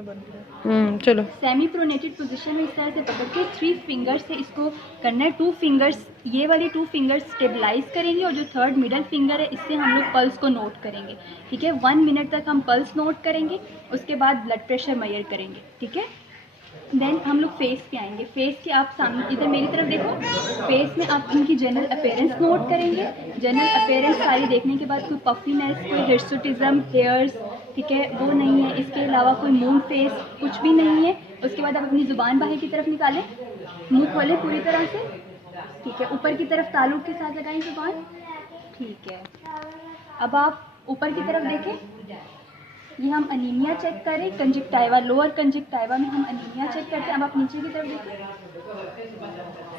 चलो। Semi pronated position में इस तरह से पकड़ के 3 फिंगर्स से इसको करना है। 2 फिंगर्स, ये वाली 2 फिंगर्स स्टेबलाइज करेंगे और जो थर्ड मिडल फिंगर है इससे हम लोग पल्स को नोट करेंगे। ठीक है, 1 मिनट तक हम पल्स नोट करेंगे, उसके बाद ब्लड प्रेशर मेजर करेंगे। ठीक है, देन हम लोग फेस पे आएंगे। फेस के आप सामने इधर मेरी तरफ देखो, फेस में आप इनकी जनरल अपीयरेंस नोट करेंगे। जनरल अपीयरेंस सारी देखने के बाद कोई पफीनेस, कोई हिर्सुटिज्म, हेयर्स, ठीक है, वो नहीं है। इसके अलावा कोई मून फेस, कुछ भी नहीं है। उसके बाद आप अपनी ज़ुबान बाहर की तरफ निकालें, मुंह खोलें पूरी तरह से। ठीक है, ऊपर की तरफ ताल्लुक के साथ लगाएं ज़ुबान। ठीक है, अब आप ऊपर की तरफ देखें, ये हम अनीमिया चेक करें, कंजक्टाइवा, लोअर कंजक्टाइवा में हम अनीमिया चेक करते हैं। अब आप नीचे की तरफ देखें,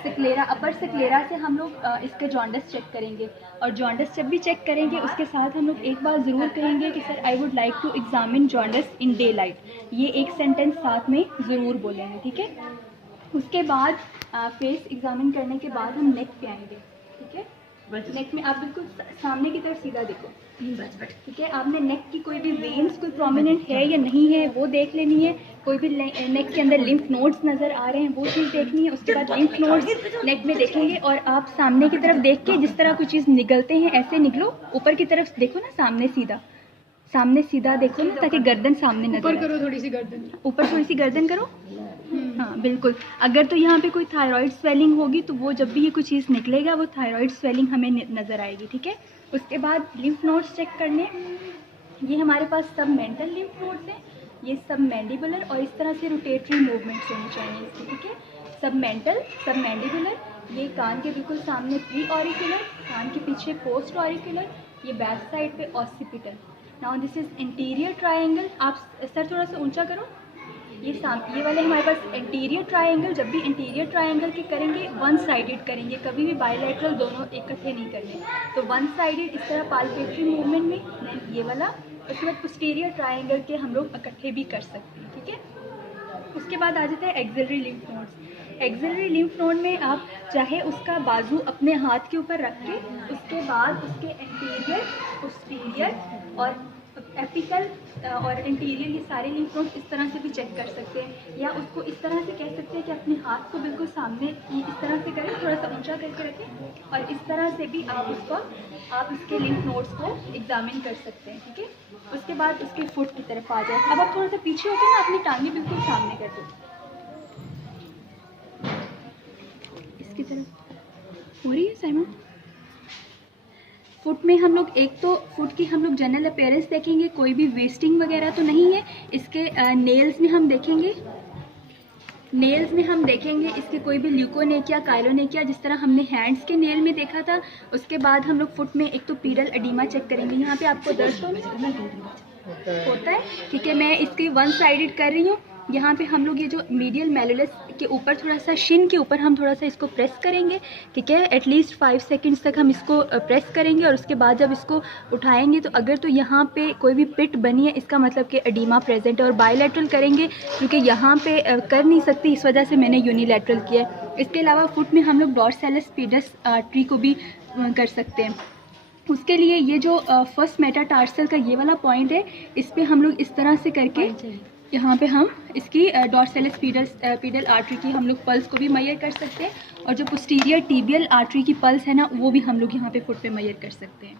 सिक्लेरा, अपर सिक्लेरा से हम लोग इसके जॉन्डिस चेक करेंगे। और जॉन्डिस जब भी चेक करेंगे उसके साथ हम लोग एक बार ज़रूर कहेंगे कि sir I would like to examine jaundice in daylight. ये एक सेंटेंस साथ में ज़रूर बोलेंगे। ठीक है, उसके बाद फेस एग्जामिन करने के बाद हम नेक पे आएंगे। ठीक है, नेक में आप बिल्कुल सामने की तरफ सीधा देखो। ठीक है, आपने नेक की कोई भी वेन्स कोई प्रोमिनेंट है या नहीं है वो देख लेनी है। कोई भी नेक के अंदर लिम्फ नोड्स नज़र आ रहे हैं वो चीज़ देखनी है। उसके बाद लिम्फ नोड्स नेक में देखेंगे और आप सामने की तरफ देख के जिस तरह कोई चीज़ निगलते हैं ऐसे निकलो। ऊपर की तरफ देखो ना, सामने सीधा देखो ना, ताकि गर्दन सामने नजर आए। ऊपर करो, थोड़ी सी गर्दन ऊपर, थोड़ी सी गर्दन करो। हाँ बिल्कुल। अगर तो यहाँ पे कोई थायराइड स्वेलिंग होगी तो वो जब भी ये कोई चीज़ निकलेगा वो थायराइड स्वेलिंग हमें नज़र आएगी। ठीक है, उसके बाद लिम्फ नोड्स चेक करने। ये हमारे पास सब मेंटल लिम्फ नोड्स हैं, ये सब मैंडिबुलर, और इस तरह से रोटेटरी मूवमेंट्स होनी चाहिए इसकी। ठीक है, सब मेंटल, सब मैंडिबुलर। ये कान के बिल्कुल सामने प्री ऑरिकुलर, कान के पीछे पोस्ट ऑरिकुलर, ये बैक साइड पे occipital. Now this is interior triangle. आप सर थोड़ा सा ऊंचा करो। ये वाले हमारे पास इंटीरियर ट्रायंगल। जब भी इंटीरियर ट्रायंगल के करेंगे वन साइडेड करेंगे, कभी भी बायलैटरल दोनों इकट्ठे नहीं करने। तो वन साइडेड इस तरह पाल्पेटरी मूवमेंट में, देन ये वाला। उसके बाद पोस्टीरियर ट्रायंगल के हम लोग इकट्ठे भी कर सकते हैं। ठीक है, उसके बाद आ जाता है axillary lymph nodes. Axillary lymph node में आप चाहे उसका बाजू अपने हाथ के ऊपर रख के उसके बाद उसके एंटीरियर, पोस्टीरियर और एपिकल और इंटीरियर, ये सारे लिम्फ नोड्स इस तरह से भी चेक कर सकते हैं। या उसको इस तरह से कह सकते हैं कि अपने हाथ को बिल्कुल सामने इस तरह से करें, थोड़ा सा ऊंचा करके रखें, और इस तरह से भी आप इसके लिम्फ नोड्स को एग्जामिन कर सकते हैं। ठीक है, उसके बाद उसके फुट की तरफ आ जाए। अब आप थोड़ा सा पीछे होकर ना अपनी टांगे बिल्कुल सामने कर दो, इसकी तरफ हो रही है साइमन। फुट में हम लोग एक तो फुट की हम लोग जनरल अपीयरेंस देखेंगे, कोई भी वेस्टिंग वगैरह तो नहीं है। इसके नेल्स में हम देखेंगे, इसके कोई भी ल्यूकोनेकिया, काइलोनेकिया, जिस तरह हमने हैंड्स के नेल में देखा था। उसके बाद हम लोग फुट में एक तो पीडल एडिमा चेक करेंगे। यहाँ पे आपको दर्द होता है। ठीक है, मैं इसकी वन साइडेड कर रही हूँ। यहाँ पे हम लोग ये जो मीडियल मेलुलस के ऊपर थोड़ा सा, शिन के ऊपर हम थोड़ा सा इसको प्रेस करेंगे। ठीक है, एटलीस्ट 5 सेकंड्स तक हम इसको प्रेस करेंगे, और उसके बाद जब इसको उठाएंगे तो अगर तो यहाँ पे कोई भी पिट बनी है इसका मतलब कि एडिमा प्रेजेंट है। और बायलैटरल करेंगे क्योंकि यहाँ पे कर नहीं सकती, इस वजह से मैंने यूनिलैटरल किया है। इसके अलावा फुट में हम लोग डॉर्सैलिस पेडस आर्टरी को भी कर सकते हैं। उसके लिए ये जो फर्स्ट मेटाटार्सल का ये वाला पॉइंट है, इस पर हम लोग इस तरह से करके यहाँ पे हम इसकी डॉर्सैलिस पीडल आर्टरी की हम लोग पल्स को भी मेजर कर सकते हैं, और जो पोस्टीरियर टिबियल आर्टरी की पल्स है ना वो भी हम लोग यहाँ पे फुट पे मेजर कर सकते हैं।